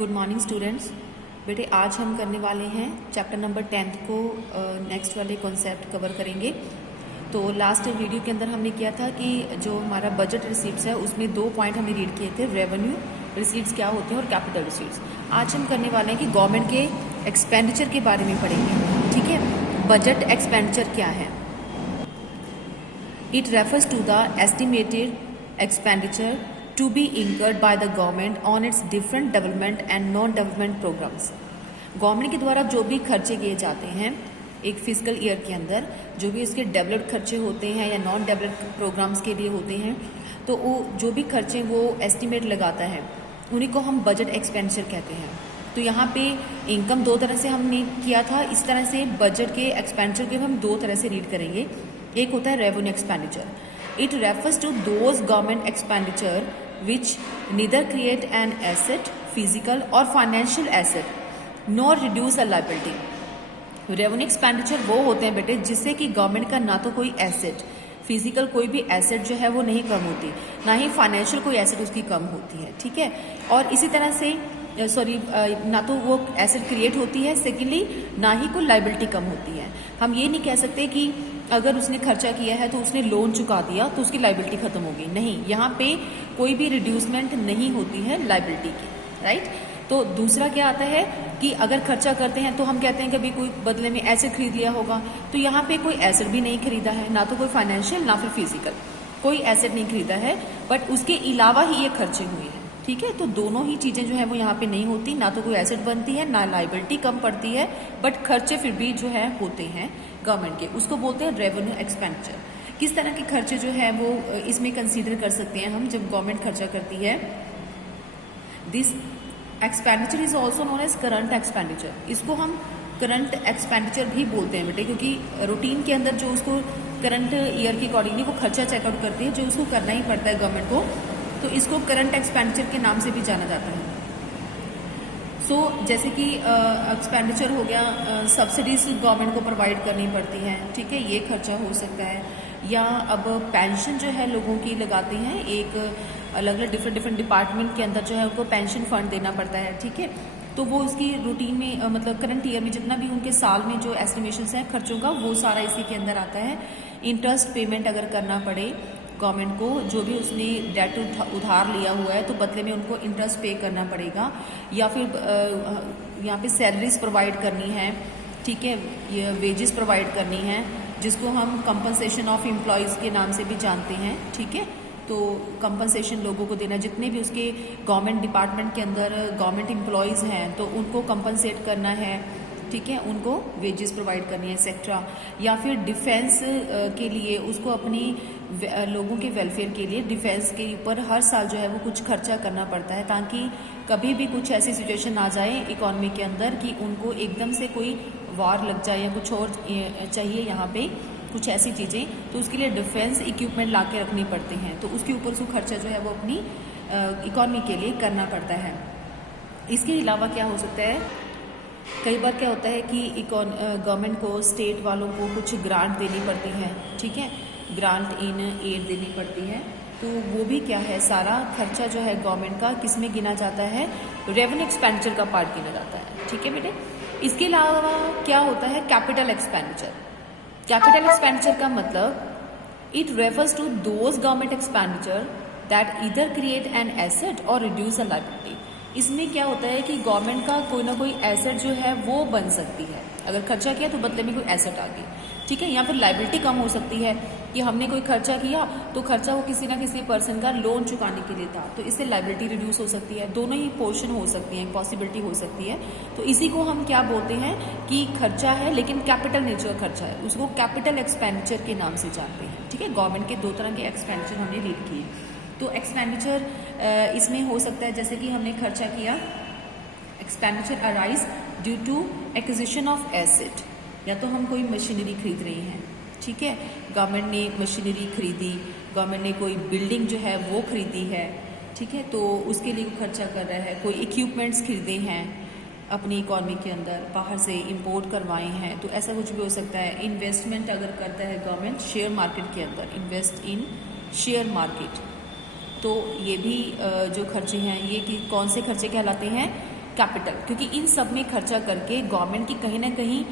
Good morning students. बेटे आज हम करने वाले हैं चैप्टर नंबर 10 को नेक्स्ट वाले कॉन्सेप्ट कवर करेंगे। तो लास्ट वीडियो के अंदर हमने किया था कि जो हमारा बजट रिसीप्ट्स है उसमें 2 पॉइंट हमने रीड किए थे, रेवेन्यू रिसीप्ट्स क्या होते हैं और कैपिटल रिसीप्ट्स। आज हम करने वाले हैं कि गवर्नमेंट के एक्सपेंडिचर के बारे में पढ़ेंगे। ठीक है, बजट एक्सपेंडिचर क्या है? It refers to the estimated expenditure to be incurred by the government on its different development and non-development programs। Government के द्वारा जो भी खर्चे किए जाते हैं एक फिजिकल ईयर के अंदर, जो भी उसके डेवलप्ड खर्चे होते हैं या नॉन डेवलप्ड प्रोग्राम्स के लिए होते हैं, तो वो जो भी खर्चे वो एस्टिमेट लगाता है उन्हीं को हम बजट एक्सपेंडिचर कहते हैं। तो यहाँ पे इनकम 2 तरह से हमने किया था, इस तरह से बजट के एक्सपेंडिचर के हम 2 तरह से रीड करेंगे। एक होता है revenue expenditure. It refers to those government expenditure which neither create an asset, physical or financial asset, nor reduce a liability। Revenue expenditure वो होते हैं बेटे जिससे कि गवर्नमेंट का ना तो कोई एसेट, फिजिकल कोई भी एसेट जो है वो नहीं कम होती, ना ही फाइनेंशियल कोई एसेट उसकी कम होती है। ठीक है, और इसी तरह से ना तो वो एसेट क्रिएट होती है, सेकेंडली ना ही कोई लाइबिलिटी कम होती है। हम ये नहीं कह सकते कि अगर उसने खर्चा किया है तो उसने लोन चुका दिया तो उसकी लाइबिलिटी खत्म होगी, नहीं, यहाँ पे कोई भी रिड्यूसमेंट नहीं होती है लाइबिलिटी की। राइट, तो दूसरा क्या आता है कि अगर खर्चा करते हैं तो हम कहते हैं कभी कोई बदले में एसेट खरीद लिया होगा, तो यहाँ पे कोई एसेट भी नहीं खरीदा है, ना तो कोई फाइनेंशियल ना फिर फिजिकल कोई एसेट नहीं खरीदा है, बट उसके अलावा ही ये खर्चे हुए हैं। ठीक है, तो दोनों ही चीजें जो है वो यहाँ पे नहीं होती, ना तो कोई एसेट बनती है ना लाइबिलिटी कम पड़ती है, बट खर्चे फिर भी जो है होते हैं गवर्नमेंट के, उसको बोलते हैं रेवेन्यू एक्सपेंडिचर। किस तरह के खर्चे जो है वो इसमें कंसीडर कर सकते हैं हम जब गवर्नमेंट खर्चा करती है? This expenditure is also known as current expenditure. इसको हम करंट एक्सपेंडिचर भी बोलते हैं बेटे, क्योंकि रूटीन के अंदर जो उसको करंट ईयर के अकॉर्डिंगली वो खर्चा चेकआउट करती है, जो उसको करना ही पड़ता है गवर्नमेंट को, तो इसको करंट एक्सपेंडिचर के नाम से भी जाना जाता है। जैसे कि एक्सपेंडिचर हो गया, सब्सिडीज गवर्नमेंट को प्रोवाइड करनी पड़ती हैं, ठीक है, ये खर्चा हो सकता है। या अब पेंशन जो है लोगों की लगाते हैं, एक अलग अलग डिफरेंट डिपार्टमेंट के अंदर जो है उनको पेंशन फंड देना पड़ता है। ठीक है, तो वो उसकी रूटीन में मतलब करंट ईयर में जितना भी उनके साल में जो एस्टिमेशन है खर्चों का, वो सारा इसी के अंदर आता है। इंटरेस्ट पेमेंट अगर करना पड़े गवर्नमेंट को, जो भी उसने डेट उधार लिया हुआ है तो बदले में उनको इंटरेस्ट पे करना पड़ेगा, या फिर यहाँ पे सैलरीज प्रोवाइड करनी है, ठीक है, ये वेजेस प्रोवाइड करनी है, जिसको हम कंपनसेशन ऑफ एम्प्लॉयज़ के नाम से भी जानते हैं। ठीक है, तो कंपनसेशन लोगों को देना, जितने भी उसके गवर्नमेंट डिपार्टमेंट के अंदर गवर्नमेंट एम्प्लॉयज़ हैं तो उनको कंपनसेट करना है। ठीक है, उनको वेजेस प्रोवाइड करनी है एक्सेट्रा। या फिर डिफेंस के लिए उसको अपनी लोगों के वेलफेयर के लिए डिफेंस के ऊपर हर साल जो है वो कुछ खर्चा करना पड़ता है, ताकि कभी भी कुछ ऐसी सिचुएशन आ जाए इकोनॉमी के अंदर कि उनको एकदम से कोई वार लग जाए या कुछ और चाहिए यहाँ पे कुछ ऐसी चीज़ें, तो उसके लिए डिफेंस इक्विपमेंट ला के रखने पड़ते हैं, तो उसके ऊपर उसको खर्चा जो है वो अपनी इकोनॉमी के लिए करना पड़ता है। इसके अलावा क्या हो सकता है, कई बार क्या होता है कि गवर्नमेंट को स्टेट वालों को कुछ ग्रांट देनी पड़ती है। ठीक है, ग्रांट इन एड देनी पड़ती है, तो वो भी क्या है, सारा खर्चा जो है गवर्नमेंट का किस में गिना जाता है? रेवेन्यू एक्सपेंडिचर का पार्ट गिना जाता है। ठीक है बेटे, इसके अलावा क्या होता है? Capital expenditure. कैपिटल एक्सपेंडिचर का मतलब it refers to those government expenditure that either create an asset और रिड्यूस अ लायबिलिटी। इसमें क्या होता है कि गवर्नमेंट का कोई ना कोई एसेट जो है वो बन सकती है, अगर खर्चा किया तो बदले में कोई एसेट आ गई। ठीक है, या फिर लायबिलिटी कम हो सकती है कि हमने कोई खर्चा किया तो खर्चा वो किसी ना किसी पर्सन का लोन चुकाने के लिए था, तो इससे लायबिलिटी रिड्यूस हो सकती है। दोनों ही पोर्शन हो सकती हैं, पॉसिबिलिटी हो सकती है। तो इसी को हम क्या बोलते हैं कि खर्चा है लेकिन कैपिटल नेचर खर्चा है, उसको कैपिटल एक्सपेंडिचर के नाम से जानते हैं। ठीक है, गवर्नमेंट के 2 तरह के एक्सपेंडिचर हमने रीड किए। तो एक्सपेंडिचर इसमें हो सकता है जैसे कि हमने खर्चा किया, expenditure arise due to acquisition of asset, या तो हम कोई मशीनरी खरीद रहे हैं। ठीक है, गवर्नमेंट ने मशीनरी खरीदी, गवर्नमेंट ने कोई बिल्डिंग जो है वो खरीदी है। ठीक है, तो उसके लिए खर्चा कर रहा है, कोई इक्विपमेंट्स खरीदे हैं अपनी इकॉनमी के अंदर, बाहर से इंपोर्ट करवाए हैं, तो ऐसा कुछ भी हो सकता है। इन्वेस्टमेंट अगर करता है गवर्नमेंट शेयर मार्केट के अंदर, इन्वेस्ट इन शेयर मार्केट, तो ये भी जो खर्चे हैं ये कि कौन से खर्चे कहलाते हैं? कैपिटल, क्योंकि इन सब में खर्चा करके गवर्नमेंट की कहीं ना कहीं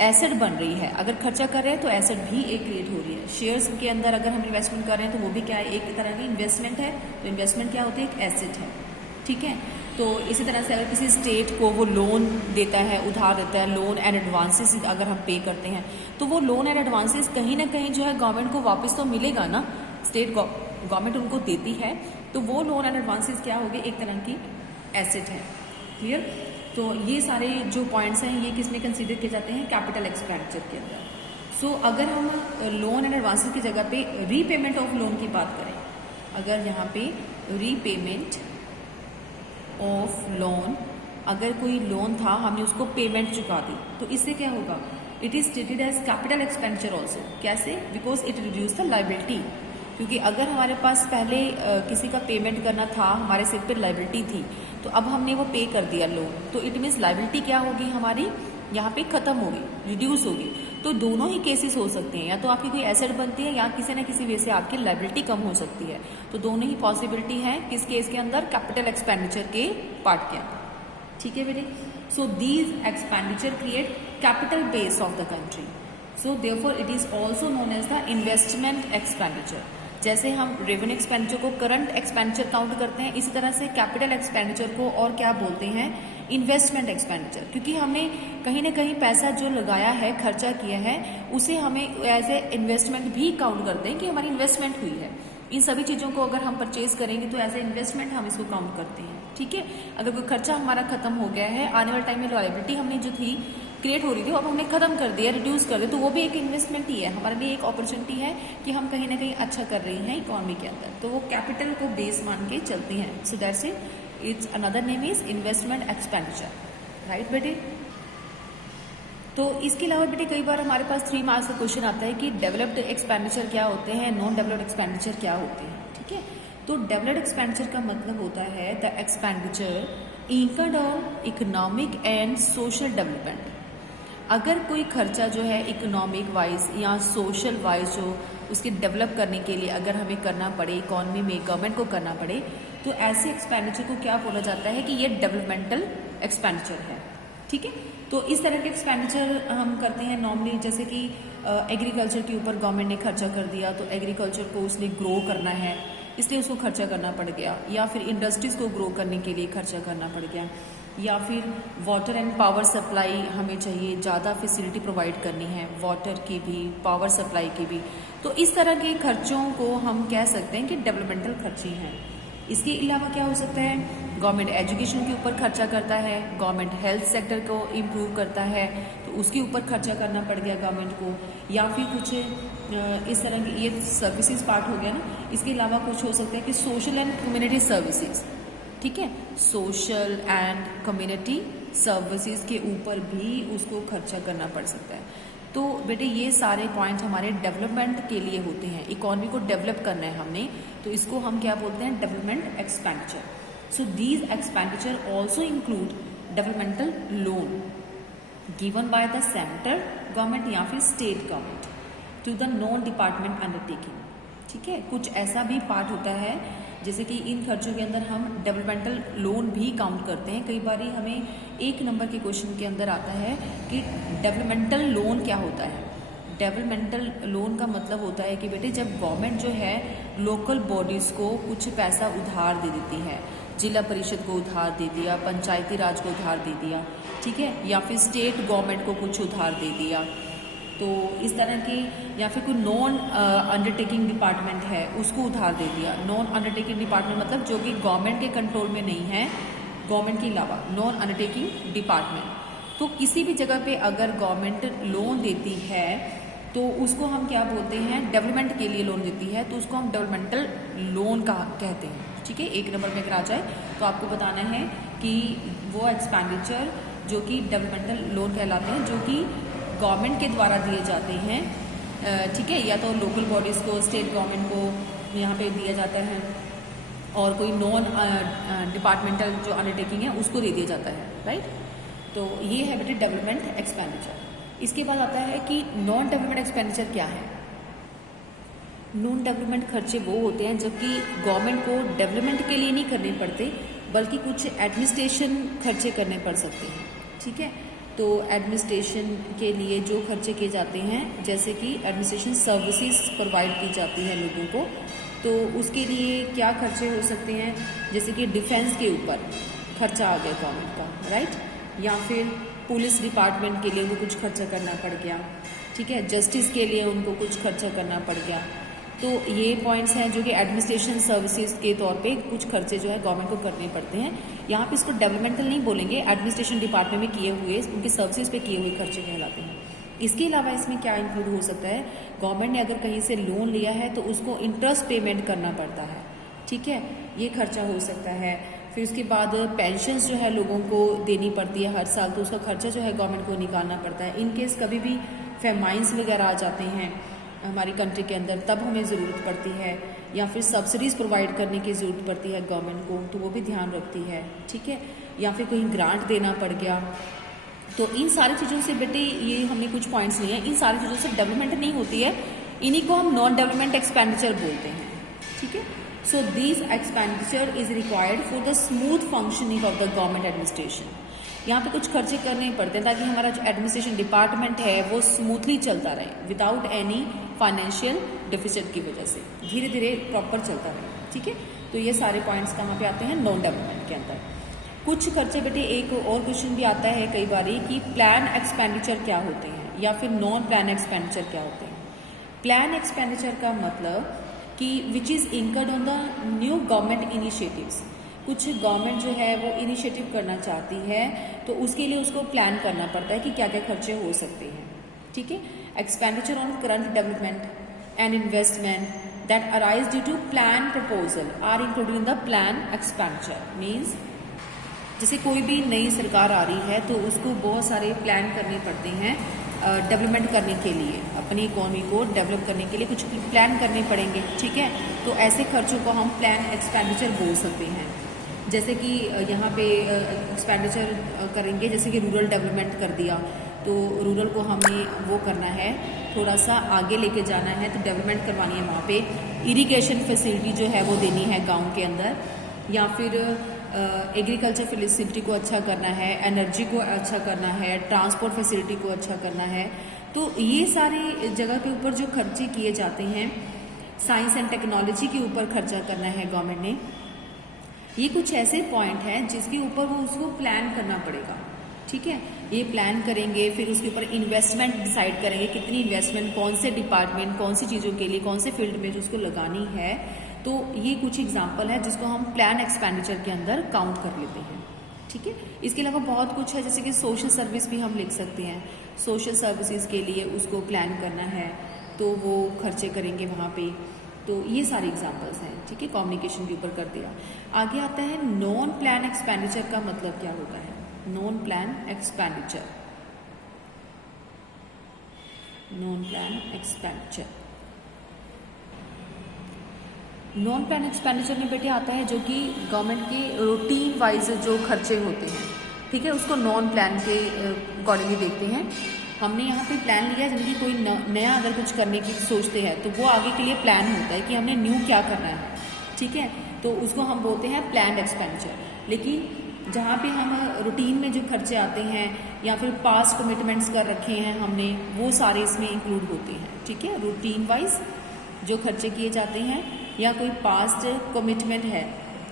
एसेट बन रही है। अगर खर्चा कर रहे हैं तो एसेट भी एक क्रिएट हो रही है। शेयर्स के अंदर अगर हम इन्वेस्टमेंट कर रहे हैं तो वो भी क्या है, एक तरह की इन्वेस्टमेंट है। तो इन्वेस्टमेंट क्या होती है, एक एसेट है, ठीक है। तो इसी तरह से अगर किसी स्टेट को वो लोन देता है, उधार देता है, लोन एंड एडवांसेस अगर हम पे करते हैं तो वो लोन एंड एडवांसेस कहीं ना कहीं जो है गवर्नमेंट को वापस तो मिलेगा ना, स्टेट गवर्नमेंट उनको देती है, तो वो लोन एंड एडवांसेस क्या हो गए, एक तरह की एसेट है। क्लियर। तो ये सारे जो पॉइंट्स हैं ये किस में कंसीडर किए जाते हैं, कैपिटल एक्सपेंडिचर के अंदर। सो अगर हम लोन एंड एडवांसेस की जगह पे रीपेमेंट ऑफ लोन की बात करें, अगर यहाँ पे रीपेमेंट ऑफ लोन, अगर कोई लोन था हमने उसको पेमेंट चुका दी, तो इससे क्या होगा, it is treated as capital expenditure also. कैसे, because it reduce the liability. क्योंकि अगर हमारे पास पहले किसी का पेमेंट करना था, हमारे सिर पे लाइबिलिटी थी, तो अब हमने वो पे कर दिया लोन, तो इट मीन्स लाइबिलिटी क्या होगी हमारी यहाँ पे खत्म होगी, रिड्यूस होगी। तो दोनों ही केसेस हो सकते हैं, या तो आपकी कोई एसेट बनती है या किसी न किसी वे से आपकी लाइबिलिटी कम हो सकती है। तो दोनों ही पॉसिबिलिटी है किस केस के अंदर, कैपिटल एक्सपेंडिचर के पार्ट के अंदर, ठीक है बेटे। So these expenditure create capital base of the country, so therefore it is also known as the investment expenditure. जैसे हम रेवेन्यू एक्सपेंडिचर को करंट एक्सपेंडिचर काउंट करते हैं, इसी तरह से कैपिटल एक्सपेंडिचर को और क्या बोलते हैं, इन्वेस्टमेंट एक्सपेंडिचर। क्योंकि हमने कहीं ना कहीं पैसा जो लगाया है, खर्चा किया है, उसे हमें एज ए इन्वेस्टमेंट भी काउंट करते हैं कि हमारी इन्वेस्टमेंट हुई है। इन सभी चीज़ों को अगर हम परचेज करेंगे तो एज ए इन्वेस्टमेंट हम इसको काउंट करते हैं, ठीक है। अगर कोई खर्चा हमारा खत्म हो गया है, आने वाले टाइम में लायबिलिटी हमने जो थी क्रिएट हो रही थी, अब हमने खत्म कर दिया, रिड्यूस कर दिया, तो वो भी एक इन्वेस्टमेंट ही है, हमारे लिए एक अपॉर्चुनिटी है कि हम कहीं ना कहीं अच्छा कर रही हैं इकोनॉमी के अंदर, तो वो कैपिटल को बेस मान के चलती हैं। So that's it's another name is investment expenditure, right बेटे। तो इसके अलावा बेटे कई बार हमारे पास 3 मार्क्स का क्वेश्चन आता है कि डेवलप्ड एक्सपेंडिचर क्या होते हैं, नॉन डेवलप्ड एक्सपेंडिचर क्या होते हैं, ठीक है। तो डेवलप्ड एक्सपेंडिचर का मतलब होता है the expenditure incurred on economic and social development. अगर कोई खर्चा जो है इकोनॉमिक वाइज या सोशल वाइज जो उसके डेवलप करने के लिए अगर हमें करना पड़े, इकोनॉमी में गवर्नमेंट को करना पड़े, तो ऐसे एक्सपेंडिचर को क्या बोला जाता है कि ये डेवलपमेंटल एक्सपेंडिचर है, ठीक है। तो इस तरह के एक्सपेंडिचर हम करते हैं नॉर्मली, जैसे कि एग्रीकल्चर के ऊपर गवर्नमेंट ने खर्चा कर दिया, तो एग्रीकल्चर को उसने ग्रो करना है इसलिए उसको खर्चा करना पड़ गया, या फिर इंडस्ट्रीज को ग्रो करने के लिए खर्चा करना पड़ गया, या फिर वाटर एंड पावर सप्लाई हमें चाहिए, ज़्यादा फैसिलिटी प्रोवाइड करनी है वाटर की भी, पावर सप्लाई की भी, तो इस तरह के खर्चों को हम कह सकते हैं कि डेवलपमेंटल खर्चे हैं। इसके अलावा क्या हो सकता है, गवर्नमेंट एजुकेशन के ऊपर खर्चा करता है, गवर्नमेंट हेल्थ सेक्टर को इम्प्रूव करता है तो उसके ऊपर खर्चा करना पड़ गया गवर्नमेंट को, या फिर कुछ इस तरह की, ये सर्विसेज पार्ट हो गया ना। इसके अलावा कुछ हो सकता है कि सोशल एंड कम्युनिटी सर्विसेज, ठीक है, सोशल एंड कम्युनिटी सर्विसेज के ऊपर भी उसको खर्चा करना पड़ सकता है। तो बेटे ये सारे पॉइंट हमारे डेवलपमेंट के लिए होते हैं, इकोनॉमी को डेवलप करना है हमने, तो इसको हम क्या बोलते हैं, development expenditure. So these expenditure also include developmental loan given by the central government या फिर state government to the non department undertaking, ठीक है। कुछ ऐसा भी पार्ट होता है जैसे कि इन खर्चों के अंदर हम डेवलपमेंटल लोन भी काउंट करते हैं। कई बार हमें 1 नंबर के क्वेश्चन के अंदर आता है कि डेवलपमेंटल लोन क्या होता है। डेवलपमेंटल लोन का मतलब होता है कि बेटे जब गवर्नमेंट जो है लोकल बॉडीज़ को कुछ पैसा उधार दे देती है, जिला परिषद को उधार दे दिया, पंचायती राज को उधार दे दिया, ठीक है, या फिर स्टेट गवर्नमेंट को कुछ उधार दे दिया, तो इस तरह की, या फिर कोई नॉन अंडरटेकिंग डिपार्टमेंट है उसको उधार दे दिया। नॉन अंडरटेकिंग डिपार्टमेंट मतलब जो कि गवर्नमेंट के कंट्रोल में नहीं है, गवर्नमेंट के अलावा नॉन अंडरटेकिंग डिपार्टमेंट। तो किसी भी जगह पे अगर गवर्नमेंट लोन देती है तो उसको हम क्या बोलते हैं, डेवलपमेंट के लिए लोन देती है तो उसको हम डेवलपमेंटल लोन का कहते हैं, ठीक है। 1 नंबर में अगर आ जाए तो आपको बताना है कि वो एक्सपेंडिचर जो कि डेवलपमेंटल लोन कहलाते हैं, जो कि गवर्नमेंट के द्वारा दिए जाते हैं, ठीक है, या तो लोकल बॉडीज़ को, स्टेट गवर्नमेंट को यहाँ पे दिया जाता है, और कोई नॉन डिपार्टमेंटल जो अंडरटेकिंग है उसको दे दिया जाता है, राइट। तो ये है बेटे डेवलपमेंट एक्सपेंडिचर। इसके बाद आता है कि नॉन डेवलपमेंट एक्सपेंडिचर क्या है। नॉन डेवलपमेंट खर्चे वो होते हैं जबकि गवर्नमेंट को डेवलपमेंट के लिए नहीं करने पड़ते, बल्कि कुछ एडमिनिस्ट्रेशन खर्चे करने पड़ सकते हैं। ठीक है, तो एडमिनिस्ट्रेशन के लिए जो खर्चे किए जाते हैं, जैसे कि एडमिनिस्ट्रेशन सर्विसेज प्रोवाइड की जाती है लोगों को, तो उसके लिए क्या खर्चे हो सकते हैं, जैसे कि डिफेंस के ऊपर खर्चा आ गया गवर्नमेंट का, राइट, या फिर पुलिस डिपार्टमेंट के लिए उनको कुछ खर्चा करना पड़ गया। ठीक है, जस्टिस के लिए उनको कुछ खर्चा करना पड़ गया। तो ये पॉइंट्स हैं जो कि एडमिनिस्ट्रेशन सर्विसेज के तौर पे कुछ खर्चे जो है गवर्नमेंट को करने पड़ते हैं। यहाँ पे इसको डेवलपमेंटल नहीं बोलेंगे, एडमिनिस्ट्रेशन डिपार्टमेंट में किए हुए, उनके सर्विसेज पे किए हुए खर्चे कहलाते हैं। इसके अलावा इसमें क्या इंक्लूड हो सकता है, गवर्नमेंट ने अगर कहीं से लोन लिया है तो उसको इंटरेस्ट पेमेंट करना पड़ता है। ठीक है, ये खर्चा हो सकता है। फिर उसके बाद पेंशन्स जो है लोगों को देनी पड़ती है हर साल, तो उसका खर्चा जो है गवर्नमेंट को निकालना पड़ता है। इनकेस कभी भी फेमाइंस वगैरह आ जाते हैं हमारी कंट्री के अंदर, तब हमें ज़रूरत पड़ती है, या फिर सब्सिडीज़ प्रोवाइड करने की ज़रूरत पड़ती है गवर्नमेंट को, तो वो भी ध्यान रखती है। ठीक है, या फिर कहीं ग्रांट देना पड़ गया, तो इन सारी चीज़ों से बेटे ये हमें कुछ पॉइंट्स नहीं है, इन सारी चीज़ों से डेवलपमेंट नहीं होती है, इन्हीं को हम नॉन डेवलपमेंट एक्सपेंडिचर बोलते हैं। ठीक है, so this expenditure is required for the smooth functioning of the government administration. यहाँ पे कुछ खर्चे करने पड़ते हैं ताकि हमारा जो एडमिनिस्ट्रेशन डिपार्टमेंट है वो स्मूथली चलता रहे, विदाउट एनी फाइनेंशियल डिफिसिट की वजह से, धीरे धीरे प्रॉपर चलता रहे। ठीक है, तो ये सारे पॉइंट्स कहाँ पे आते हैं, नॉन डेवलपमेंट के अंदर। कुछ खर्चे बेटे, एक और क्वेश्चन भी आता है कई बार कि प्लान एक्सपेंडिचर क्या होते हैं या फिर नॉन प्लान एक्सपेंडिचर क्या होते हैं। प्लान एक्सपेंडिचर का मतलब कि which is incurred on the new government initiatives. कुछ गवर्नमेंट जो है वो इनिशिएटिव करना चाहती है, तो उसके लिए उसको प्लान करना पड़ता है कि क्या क्या खर्चे हो सकते हैं। ठीक है, expenditure on current development and investment that arise due to plan proposal are included in the plan expenditure. Means जैसे कोई भी नई सरकार आ रही है तो उसको बहुत सारे प्लान करने पड़ते हैं डेवलपमेंट करने के लिए, अपनी इकोनॉमी को डेवलप करने के लिए कुछ प्लान करने पड़ेंगे। ठीक है, तो ऐसे खर्चों को हम प्लान एक्सपेंडिचर बोल सकते हैं। जैसे कि यहाँ पे एक्सपेंडिचर करेंगे, जैसे कि रूरल डेवलपमेंट कर दिया, तो रूरल को हमें वो करना है, थोड़ा सा आगे लेके जाना है, तो डेवलपमेंट करवानी है वहाँ पे, इरिगेशन फैसिलिटी जो है वो देनी है गांव के अंदर, या फिर एग्रीकल्चर फैसिलिटी को अच्छा करना है, एनर्जी को अच्छा करना है, ट्रांसपोर्ट फैसिलिटी को अच्छा करना है। तो ये सारी जगह के ऊपर जो खर्चे किए जाते हैं, साइंस एंड टेक्नोलॉजी के ऊपर खर्चा करना है गवर्नमेंट ने, ये कुछ ऐसे पॉइंट हैं जिसके ऊपर वो उसको प्लान करना पड़ेगा। ठीक है, ये प्लान करेंगे, फिर उसके ऊपर इन्वेस्टमेंट डिसाइड करेंगे, कितनी इन्वेस्टमेंट कौन से डिपार्टमेंट, कौन सी चीज़ों के लिए, कौन से फील्ड में उसको लगानी है। तो ये कुछ एग्जाम्पल है जिसको हम प्लान एक्सपेंडिचर के अंदर काउंट कर लेते हैं। ठीक है, इसके अलावा बहुत कुछ है, जैसे कि सोशल सर्विस भी हम लिख सकते हैं। सोशल सर्विसेज के लिए उसको प्लान करना है तो वो खर्चे करेंगे वहाँ पे। तो ये सारे एग्जाम्पल्स हैं। ठीक है, कम्युनिकेशन के ऊपर कर दिया। आगे आता है नॉन प्लान एक्सपेंडिचर का मतलब क्या होता है। Non plan expenditure, non plan expenditure, non plan expenditure में बेटे आता है जो कि गवर्नमेंट के रूटीन वाइज जो खर्चे होते हैं। ठीक है, उसको नॉन प्लान के अकॉर्डिंगली देखते हैं। हमने यहाँ पे प्लान लिया, जिनकी कोई नया अगर कुछ करने की सोचते हैं तो वो आगे के लिए प्लान होता है कि हमने न्यू क्या करना है। ठीक है, तो उसको हम बोलते हैं प्लान एक्सपेंडिचर। लेकिन जहाँ पे हम रूटीन में जो खर्चे आते हैं या फिर पास्ट कमिटमेंट्स कर रखे हैं हमने, वो सारे इसमें इंक्लूड होते हैं। ठीक है, रूटीन वाइज जो खर्चे किए जाते हैं या कोई पास्ट कमिटमेंट है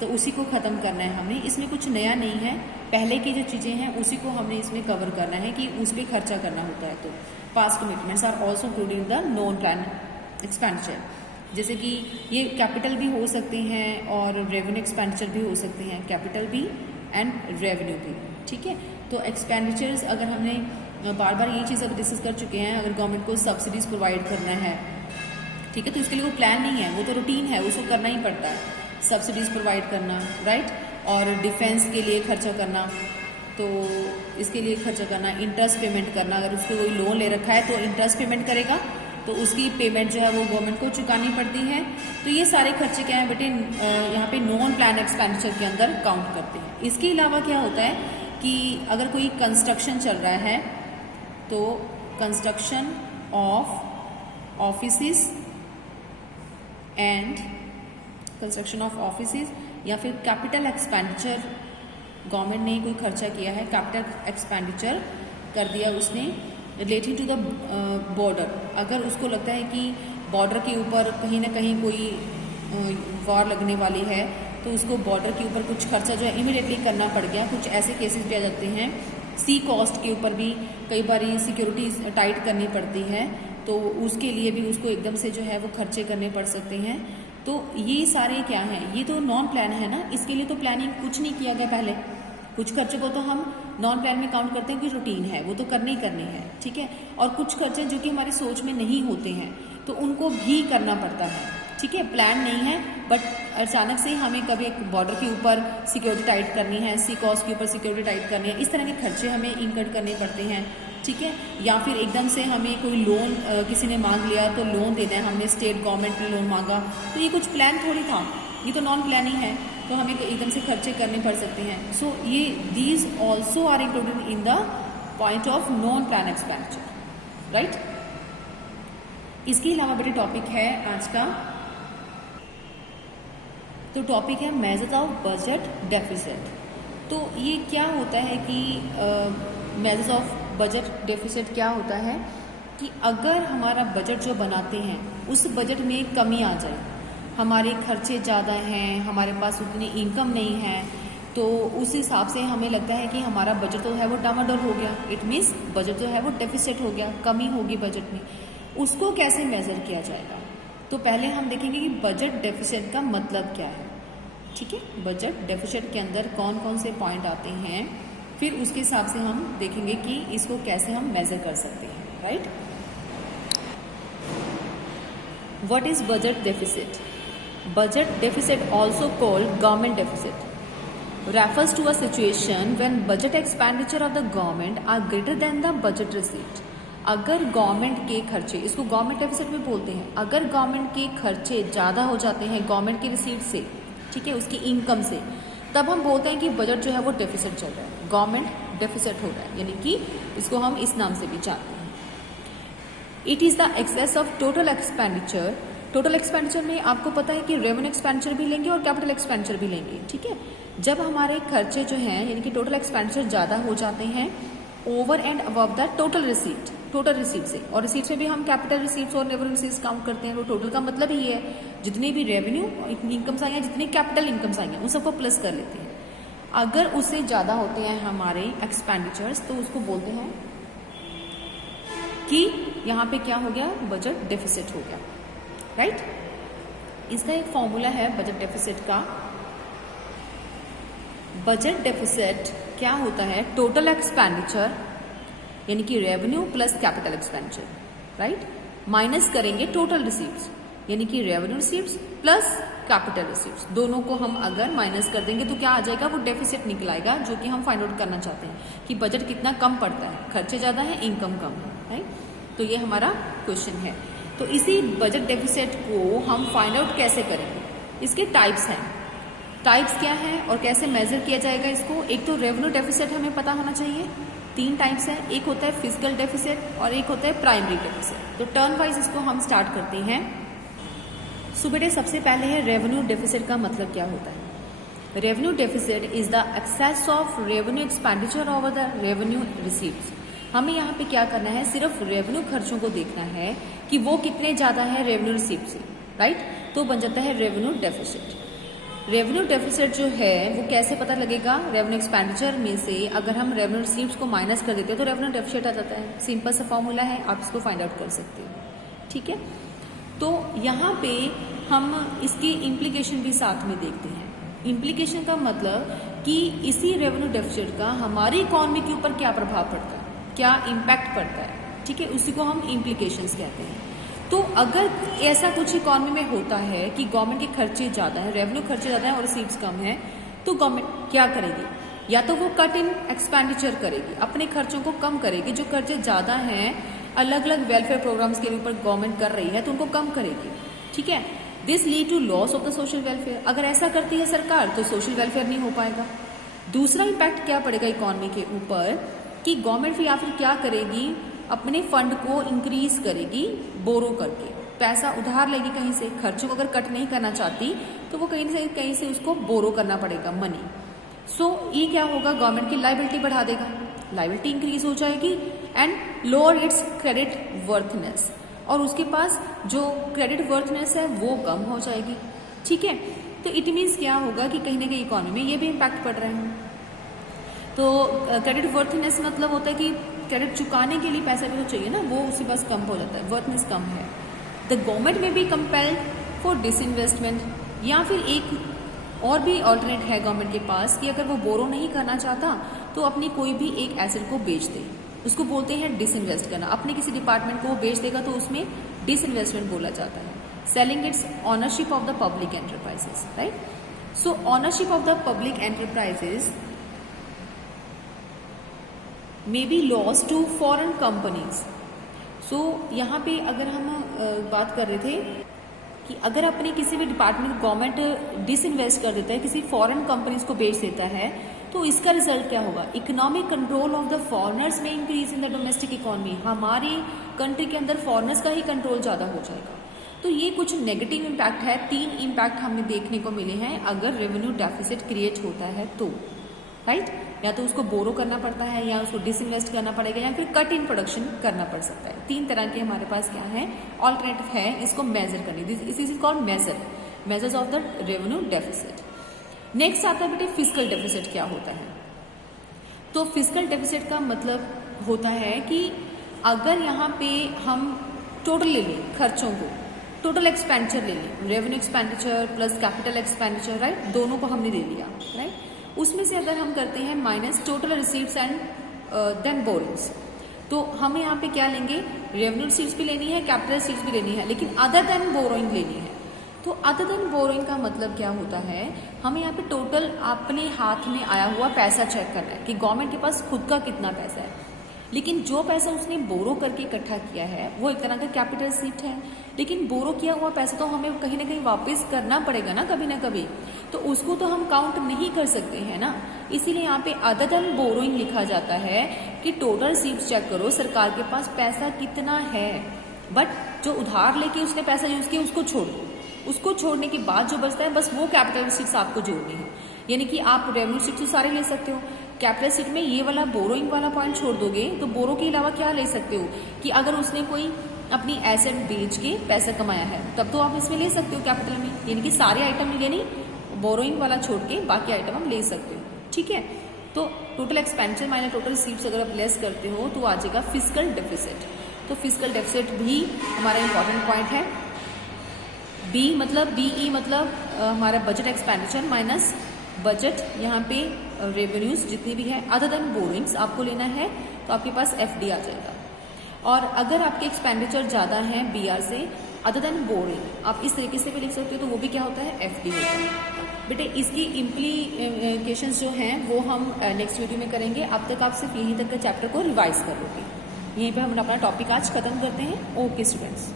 तो उसी को ख़त्म करना है हमने। इसमें कुछ नया नहीं है, पहले की जो चीज़ें हैं उसी को हमने इसमें कवर करना है कि उस पर खर्चा करना होता है। तो past commitments are also included in the non plan expenditure. जैसे कि ये कैपिटल भी हो सकते हैं और रेवेन्यू एक्सपेंडिचर भी हो सकते हैं, कैपिटल भी एंड रेवेन्यू भी। ठीक है, तो एक्सपेंडिचर्स अगर हमने बार बार ये चीज़ अगर डिस्कस कर चुके हैं, अगर गवर्नमेंट को सब्सिडीज प्रोवाइड करना है, ठीक है, तो इसके लिए वो प्लान नहीं है, वो तो रूटीन है, उसको करना ही पड़ता है, सब्सिडीज प्रोवाइड करना, राइट। और डिफेंस के लिए खर्चा करना, तो इसके लिए खर्चा करना, इंटरेस्ट पेमेंट करना, अगर उसको कोई लोन ले रखा है तो इंटरेस्ट पेमेंट करेगा तो उसकी पेमेंट जो है वो गवर्नमेंट को चुकानी पड़ती है। तो ये सारे खर्चे क्या हैं बेटे, यहाँ पे नॉन प्लान एक्सपेंडिचर के अंदर काउंट करते हैं। इसके अलावा क्या होता है कि अगर कोई कंस्ट्रक्शन चल रहा है तो कंस्ट्रक्शन ऑफ ऑफिसेज या फिर कैपिटल एक्सपेंडिचर, गवर्नमेंट ने कोई खर्चा किया है, कैपिटल एक्सपेंडिचर कर दिया उसने रिलेटिंग टू द बॉर्डर। अगर उसको लगता है कि बॉर्डर के ऊपर कहीं ना कहीं कोई वॉर लगने वाली है तो उसको बॉर्डर के ऊपर कुछ खर्चा जो है इमीडिएटली करना पड़ गया। कुछ ऐसे केसेस भी आ जाते हैं, सी कॉस्ट के ऊपर भी कई बार सिक्योरिटी टाइट करनी पड़ती है, तो उसके लिए भी उसको एकदम से जो है वो खर्चे करने पड़ सकते हैं। तो ये सारे क्या हैं, ये तो नॉन प्लान है ना, इसके लिए तो प्लानिंग कुछ नहीं किया गया पहले। कुछ खर्चे को तो हम नॉन प्लान में काउंट करते हैं कि रूटीन है, वो तो करने ही करने हैं, ठीक है। और कुछ खर्चे जो कि हमारी सोच में नहीं होते हैं तो उनको भी करना पड़ता है, ठीक है। प्लान नहीं है बट अचानक से हमें कभी एक बॉर्डर के ऊपर सिक्योरिटी टाइट करनी है, सी कॉस्ट के ऊपर सिक्योरिटी टाइट करनी है, इस तरह के खर्चे हमें इनकट करने पड़ते हैं, ठीक है। या फिर एकदम से हमें कोई लोन किसी ने मांग लिया तो लोन देना है, हमने स्टेट गवर्नमेंट ने लोन मांगा, तो ये कुछ प्लान थोड़ी था, ये तो नॉन प्लान ही है, तो हमें एकदम से खर्चे करने पड़ सकते हैं। सो ये these also are included in the point of non plan expenditure, right. इसके अलावा बेटे टॉपिक है आज का, तो टॉपिक है मेजर्स ऑफ बजट डेफिसिट। तो ये क्या होता है कि मेजर्स ऑफ बजट डेफिसिट क्या होता है कि अगर हमारा बजट जो बनाते हैं उस बजट में कमी आ जाए, हमारे खर्चे ज़्यादा हैं, हमारे पास उतनी इनकम नहीं है, तो उस हिसाब से हमें लगता है कि हमारा बजट तो है वो डामाडोल हो गया, इट मीन्स बजट जो है वो डेफिसिट हो गया, कमी होगी बजट में। उसको कैसे मेज़र किया जाएगा, तो पहले हम देखेंगे कि बजट डेफिसिट का मतलब क्या है, ठीक है। बजट डेफिसिट के अंदर कौन कौन से पॉइंट आते हैं, फिर उसके हिसाब से हम देखेंगे कि इसको कैसे हम मेज़र कर सकते हैं, right. What is budget deficit? Budget deficit, also called government deficit, refers to a situation when budget expenditure of the government are greater than the budget receipt. अगर गवर्नमेंट के खर्चे, इसको गवर्नमेंट डेफिसिट भी बोलते हैं, अगर गवर्नमेंट के खर्चे ज़्यादा हो जाते हैं गवर्नमेंट की रिसीट से, ठीक है, उसकी इनकम से, तब हम बोलते हैं कि बजट जो है वो डेफिसिट चल रहा है, गवर्नमेंट डेफिसिट हो रहा है, यानी कि इसको हम इस नाम से भी जानते हैं। It is the excess of total expenditure. Total expenditure में आपको पता है कि रेवेन्यू एक्सपेंडिचर भी लेंगे और कैपिटल एक्सपेंडिचर भी लेंगे, ठीक है। जब हमारे खर्चे जो हैं यानी कि टोटल एक्सपेंडिचर ज़्यादा हो जाते हैं over and above the total receipt से, और रिसीट में भी हम कैपिटल रिसीट्स और रेवेन्यू रिसीट्स काउंट करते हैं। तो टोटल का मतलब ही है जितने भी रेवेन्यू इनकम्स आई हैं, जितनी कैपिटल इनकम्स आई हैं, उन सबको प्लस कर लेते हैं। अगर उससे ज़्यादा होते हैं हमारे एक्सपेंडिचर्स तो उसको बोलते हैं कि यहाँ पे क्या हो गया, बजट डेफिसिट हो गया, राइट। इसका एक फॉर्मूला है बजट डेफिसिट का। बजट डेफिसिट क्या होता है, टोटल एक्सपेंडिचर यानी कि revenue plus capital expenditure, right, minus करेंगे टोटल रिसीट्स यानी कि revenue receipts plus capital receipts, दोनों को हम अगर माइनस कर देंगे तो क्या आ जाएगा, वो डेफिसिट निकल आएगा, जो कि हम फाइंड आउट करना चाहते हैं कि बजट कितना कम पड़ता है, खर्चे ज़्यादा है, इनकम कम है, राइट। तो ये हमारा क्वेश्चन है। तो इसी बजट डेफिसिट को हम फाइंड आउट कैसे करेंगे, इसके टाइप्स हैं। टाइप्स क्या हैं और कैसे मेजर किया जाएगा इसको? एक तो रेवेन्यू डेफिसिट हमें पता होना चाहिए, 3 टाइप्स हैं, एक होता है फिजिकल डेफिसिट और एक होता है प्राइमरी डेफिसिट। तो टर्न वाइज इसको हम स्टार्ट करते हैं। सो बेटे सबसे पहले है रेवेन्यू डेफिसिट का मतलब क्या होता है। Revenue deficit is the excess of revenue expenditure over the revenue receives. हमें यहाँ पे क्या करना है, सिर्फ रेवेन्यू खर्चों को देखना है कि वो कितने ज़्यादा है रेवेन्यू रिसीव्ट से, राइट। तो बन जाता है रेवेन्यू डेफिसिट। रेवेन्यू डेफिसिट जो है वो कैसे पता लगेगा, रेवेन्यू एक्सपेंडिचर में से अगर हम रेवेन्यू रिसीव्स को माइनस कर देते हैं तो रेवेन्यू डेफिसिट आ जाता है। सिंपल सा फॉर्मूला है, आप इसको फाइंड आउट कर सकते हैं, ठीक है। तो यहाँ पे हम इसकी इम्प्लीकेशन भी साथ में देखते हैं। इम्प्लीकेशन का मतलब कि इसी रेवेन्यू डेफिसिट का हमारी इकॉनमी के ऊपर क्या प्रभाव पड़ता है, क्या इम्पैक्ट पड़ता है, ठीक है, उसी को हम इम्प्लीकेशंस कहते हैं। तो अगर ऐसा कुछ इकॉनमी में होता है कि गवर्नमेंट के खर्चे ज़्यादा हैं, रेवेन्यू खर्चे ज़्यादा हैं और रिसीट्स कम हैं, तो गवर्नमेंट क्या करेगी, या तो वो कट इन एक्सपेंडिचर करेगी, अपने खर्चों को कम करेगी, जो खर्चे ज़्यादा हैं अलग अलग वेलफेयर प्रोग्राम्स के ऊपर गवर्नमेंट कर रही है तो उनको कम करेगी, ठीक है। This lead to loss of the social welfare. अगर ऐसा करती है सरकार तो सोशल वेलफेयर नहीं हो पाएगा। दूसरा इम्पैक्ट क्या पड़ेगा इकॉनमी के ऊपर कि गवर्नमेंट या फिर क्या करेगी, अपने फंड को इंक्रीज करेगी बोरो करके, पैसा उधार लेगी कहीं से, खर्चों को अगर कट नहीं करना चाहती तो वो कहीं से उसको बोरो करना पड़ेगा मनी। सो ये क्या होगा, गवर्नमेंट की लाइबिलिटी बढ़ा देगा, लाइबिलिटी इंक्रीज हो जाएगी एंड लोअर इट्स क्रेडिट वर्थनेस, और उसके पास जो क्रेडिट वर्थनेस है वो कम हो जाएगी। ठीक है, तो इट मीन्स क्या होगा कि कहीं ना कहीं इकोनॉमी में ये भी इम्पैक्ट पड़ रहे हैं। तो क्रेडिट वर्थनेस मतलब होता है कि क्रेडिट चुकाने के लिए पैसा भी तो चाहिए ना, वो उसके पास कम हो जाता है, वर्थनेस कम है। द गवर्नमेंट में भी कंपेल्ड फॉर डिसइन्वेस्टमेंट, या फिर एक और भी ऑल्टरनेट है गवर्नमेंट के पास कि अगर वो बोरो नहीं करना चाहता तो अपनी कोई भी एक एसेट को बेच दे, उसको बोलते हैं डिसइन्वेस्ट करना। अपने किसी डिपार्टमेंट को वो बेच देगा तो उसमें डिसइन्वेस्टमेंट बोला जाता है। Selling its ownership of the public enterprises, right. So ownership of the public enterprises may be loss to foreign companies. So यहाँ पे अगर हम बात कर रहे थे कि अगर अपने किसी भी डिपार्टमेंट गवर्नमेंट डिसइन्वेस्ट कर देता है, किसी फॉरेन कंपनीज को बेच देता है, तो इसका रिजल्ट क्या होगा, economic control of the foreigners में increase in the domestic economy, हमारी कंट्री के अंदर फॉरेनर्स का ही कंट्रोल ज़्यादा हो जाएगा। तो ये कुछ नेगेटिव इम्पैक्ट है, 3 इम्पैक्ट हमें देखने को मिले हैं अगर रेवेन्यू डेफिसिट क्रिएट होता है तो, राइट। या तो उसको बोरो करना पड़ता है, या उसको डिसइन्वेस्ट करना पड़ेगा, या फिर कट इन प्रोडक्शन करना पड़ सकता है। 3 तरह के हमारे पास क्या है, ऑल्टरनेटिव है इसको मेजर करने। This is called measures of the revenue deficit. Next आता है बेटे फिस्कल डेफिसिट क्या होता है। तो फिस्कल डेफिसिट का मतलब होता है कि अगर यहाँ पे हम टोटल ले लें खर्चों को, टोटल एक्सपेंडिचर ले लें, revenue expenditure plus capital expenditure, right, दोनों को हमने ले लिया, राइट। उसमें से अगर हम करते हैं minus total receipts and then borrowings, तो हम यहाँ पे क्या लेंगे, रेवेन्यू रिसीट्स भी लेनी है, कैपिटल रिसीट्स भी लेनी है, लेकिन अदर देन बोरोइंग लेनी है। तो अदर देन बोरोइंग का मतलब क्या होता है, हमें यहाँ पे टोटल अपने हाथ में आया हुआ पैसा चेक करना है कि गवर्नमेंट के पास खुद का कितना पैसा है, लेकिन जो पैसा उसने बोरो करके इकट्ठा किया है वो एक तरह का कैपिटल रिसीट है, लेकिन बोरो किया हुआ पैसा तो हमें कहीं ना कहीं वापस करना पड़ेगा ना कभी, तो उसको तो हम काउंट नहीं कर सकते हैं ना। इसीलिए यहाँ पे अदर देन बोरोइंग लिखा जाता है कि टोटल रिसीट्स चेक करो, सरकार के पास पैसा कितना है, बट जो उधार लेके उसने पैसा यूज किया उसको छोड़ दो, उसको छोड़ने के बाद जो बचता है बस वो कैपिटल रिसीट्स आपको जोड़नी है। यानी कि आप रेवेन्यू रिसीट्स तो सारे ले सकते हो, कैपिटल रिसीट में ये वाला बोरोइंग वाला पॉइंट छोड़ दोगे तो बोरो के अलावा क्या ले सकते हो कि अगर उसने कोई अपनी एसेट बेच के पैसा कमाया है तब तो आप इसमें ले सकते हो कैपिटल में, यानी कि सारे आइटम यानी बोरोइंग वाला छोड़ के बाकी आइटम हम ले सकते हो। ठीक है, तो total expenditure minus total receipts अगर आप लेस करते हो तो आ जाएगा फिस्कल डेफिसिट। तो फिस्कल डेफिसिट भी हमारा इंपॉर्टेंट पॉइंट है। बी मतलब बीई मतलब हमारा बजट एक्सपेंडिचर माइनस बजट यहाँ पे रेवेन्यूज जितनी भी है अदर देन बोरिंग्स आपको लेना है, तो आपके पास एफडी आ जाएगा। और अगर आपके एक्सपेंडिचर ज़्यादा है बीआर से अदर देन बोरिंग, आप इस तरीके से भी लिख सकते हो, तो वो भी क्या होता है, एफडी होता है। बेटे इसकी इम्प्लीकेशंस जो हैं वो हम नेक्स्ट वीडियो में करेंगे। अब तक आप सिर्फ यहीं तक के चैप्टर को रिवाइज कर लोगे। यहीं पे हम अपना टॉपिक आज खत्म करते हैं। Okay students.